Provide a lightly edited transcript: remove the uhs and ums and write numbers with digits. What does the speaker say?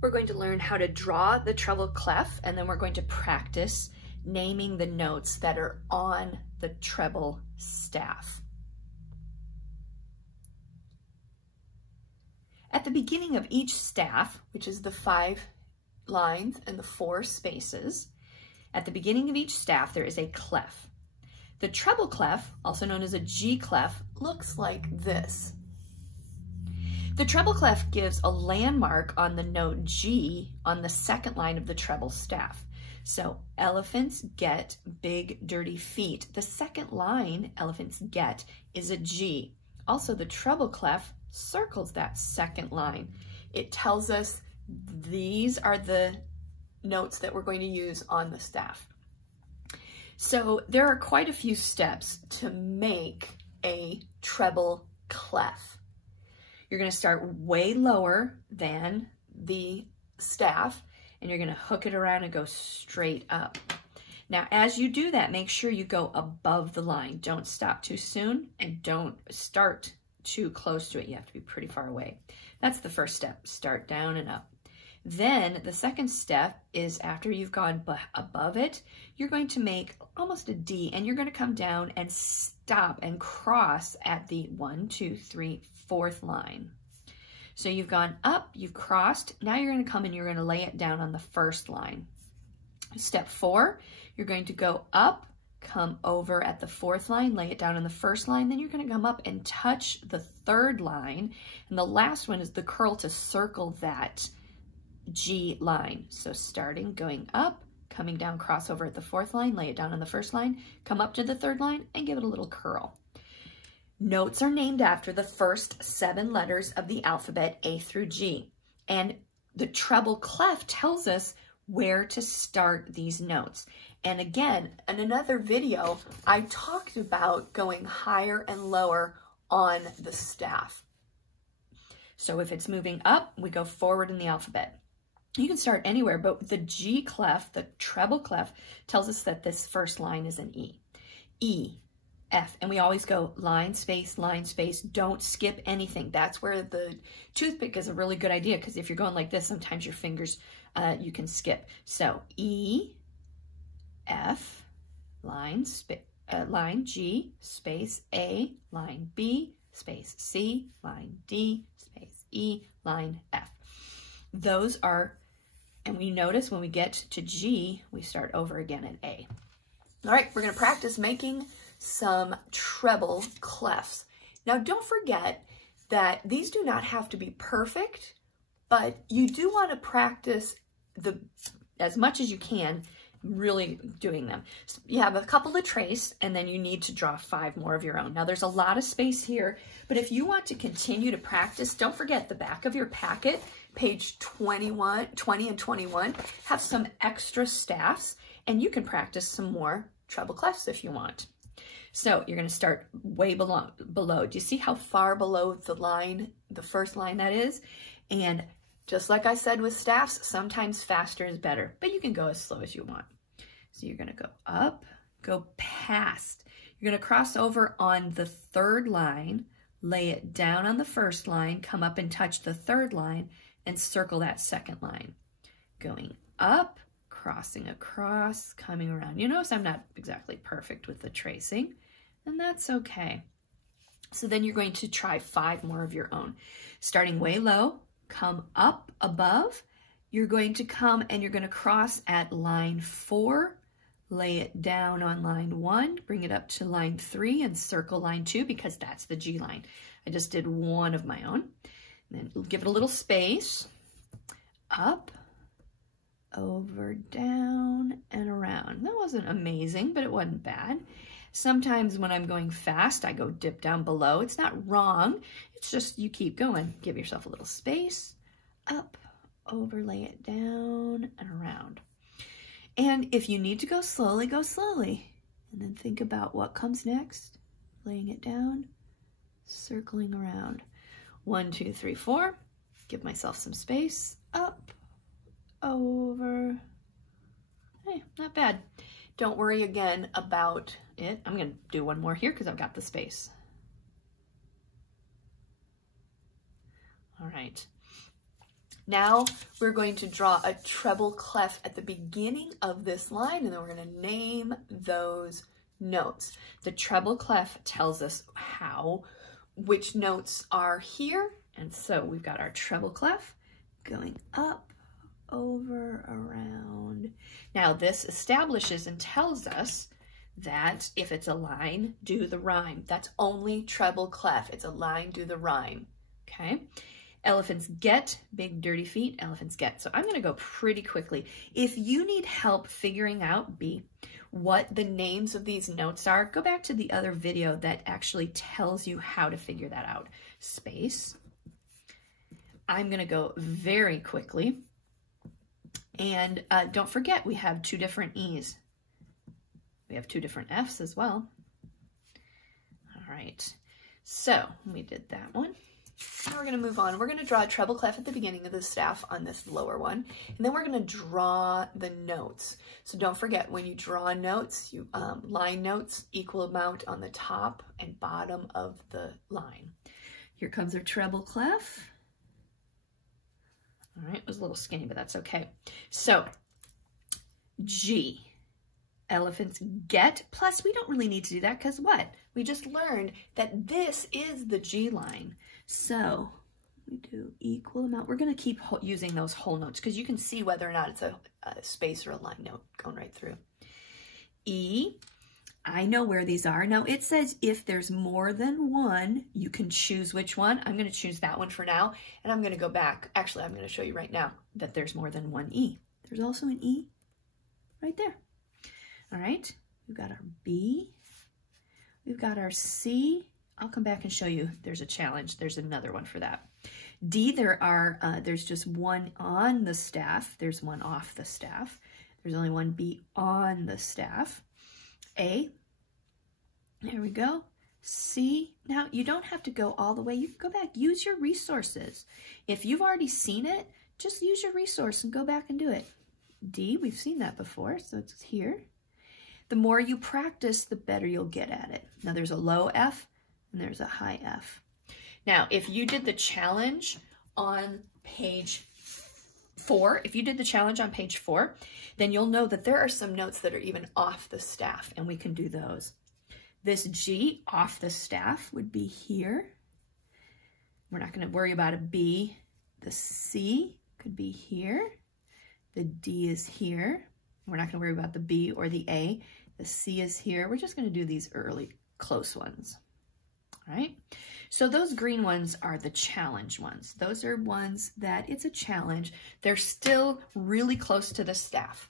we're going to learn how to draw the treble clef, and then we're going to practice naming the notes that are on the treble staff. At the beginning of each staff, which is the 5 lines and the 4 spaces, at the beginning of each staff there is a clef. The treble clef, also known as a G clef, looks like this. The treble clef gives a landmark on the note G on the second line of the treble staff. So elephants get big dirty feet. The second line, elephants get, is a G. Also, the treble clef circles that second line. It tells us these are the notes that we're going to use on the staff. So there are quite a few steps to make a treble clef. You're going to start way lower than the staff, and you're going to hook it around and go straight up. Now, as you do that, make sure you go above the line. Don't stop too soon, and don't start too close to it. You have to be pretty far away. That's the first step. Start down and up. Then the second step is after you've gone above it, you're going to make almost a D, and you're going to come down and stop and cross at the 1, 2, 3, 4th line. So you've gone up, you've crossed, now you're going to come and you're going to lay it down on the 1st line. Step 4, you're going to go up, come over at the 4th line, lay it down on the 1st line, then you're going to come up and touch the 3rd line, and the last one is the curl to circle that G line. So starting, going up, coming down, cross over at the 4th line, lay it down on the 1st line, come up to the 3rd line, and give it a little curl. Notes are named after the first 7 letters of the alphabet, A through G. And the treble clef tells us where to start these notes. And again, in another video, I talked about going higher and lower on the staff. So if it's moving up, we go forward in the alphabet. You can start anywhere, but the G clef, the treble clef, tells us that this first line is an E. E, F, and we always go line, space, don't skip anything. That's where the toothpick is a really good idea, because if you're going like this, sometimes your fingers, you can skip. So E, F, line G, space A, line B, space C, line D, space E, line F. Those are, and we notice when we get to G, we start over again at A. All right, we're going to practice making some treble clefs. Now, don't forget that these do not have to be perfect, but you do want to practice as much as you can, really doing them. So you have a couple to trace, and then you need to draw 5 more of your own. Now, there's a lot of space here, but if you want to continue to practice, don't forget the back of your packet, page 20 and 21, have some extra staffs, and you can practice some more treble clefs if you want. So you're going to start way below. Do you see how far below the line, the first line that is? And just like I said with staffs, sometimes faster is better, but you can go as slow as you want. So you're going to go up, go past. You're going to cross over on the 3rd line, lay it down on the 1st line, come up and touch the 3rd line, and circle that 2nd line. Going up, crossing across, coming around. You notice I'm not exactly perfect with the tracing, and that's okay. So then you're going to try 5 more of your own. Starting way low, come up above, you're going to come and you're going to cross at line 4, lay it down on line 1, bring it up to line 3 and circle line 2 because that's the G line. I just did 1 of my own. And then give it a little space, up, over, down, and around. That wasn't amazing, but it wasn't bad. Sometimes when I'm going fast, I go dip down below. It's not wrong. It's just you keep going. Give yourself a little space, up, over, lay it down, and around. And if you need to go slowly, go slowly. And then think about what comes next. Laying it down, circling around. 1, 2, 3, 4. Give myself some space. Up, over. Hey, not bad. Don't worry again about it. I'm going to do one more here because I've got the space. All right. Now we're going to draw a treble clef at the beginning of this line, and then we're going to name those notes. The treble clef tells us which notes are here, and so we've got our treble clef going up, over, around. Now this establishes and tells us that if it's a line, do the rhyme. That's only treble clef. It's a line, do the rhyme. Okay. Elephants get, big dirty feet, elephants get. So I'm going to go pretty quickly. If you need help figuring out what the names of these notes are, go back to the other video that actually tells you how to figure that out. Space. I'm going to go very quickly. And don't forget, we have 2 different E's. We have 2 different F's as well. All right. So we did that one. Now we're going to move on. We're going to draw a treble clef at the beginning of the staff on this lower one, and then we're going to draw the notes. So don't forget, when you draw notes, you line notes, equal amount on the top and bottom of the line. Here comes our treble clef. All right, it was a little skinny, but that's okay. So G, elephants get, plus we don't really need to do that because what? We just learned that this is the G line. So we do equal amount. We're going to keep using those whole notes because you can see whether or not it's a space or a line note going right through. E, I know where these are. Now it says if there's more than one, you can choose which one. I'm going to choose that one for now, and I'm going to go back. Actually, I'm going to show you right now that there's more than one E. There's also an E right there. All right, we've got our B. We've got our C. I'll come back and show you. There's a challenge. There's another one for that. D, there's just one on the staff. There's one off the staff. There's only one B on the staff. A, there we go. C, now you don't have to go all the way. You can go back, use your resources. If you've already seen it, just use your resource and go back and do it. D, we've seen that before, so it's here. The more you practice, the better you'll get at it. Now there's a low F and there's a high F. Now, if you did the challenge on page 4, then you'll know that there are some notes that are even off the staff, and we can do those. This G off the staff would be here. We're not going to worry about a B. The C could be here. The D is here. We're not going to worry about the B or the A. The C is here. We're just going to do these early close ones. All right. So those green ones are the challenge ones. Those are ones that it's a challenge. They're still really close to the staff.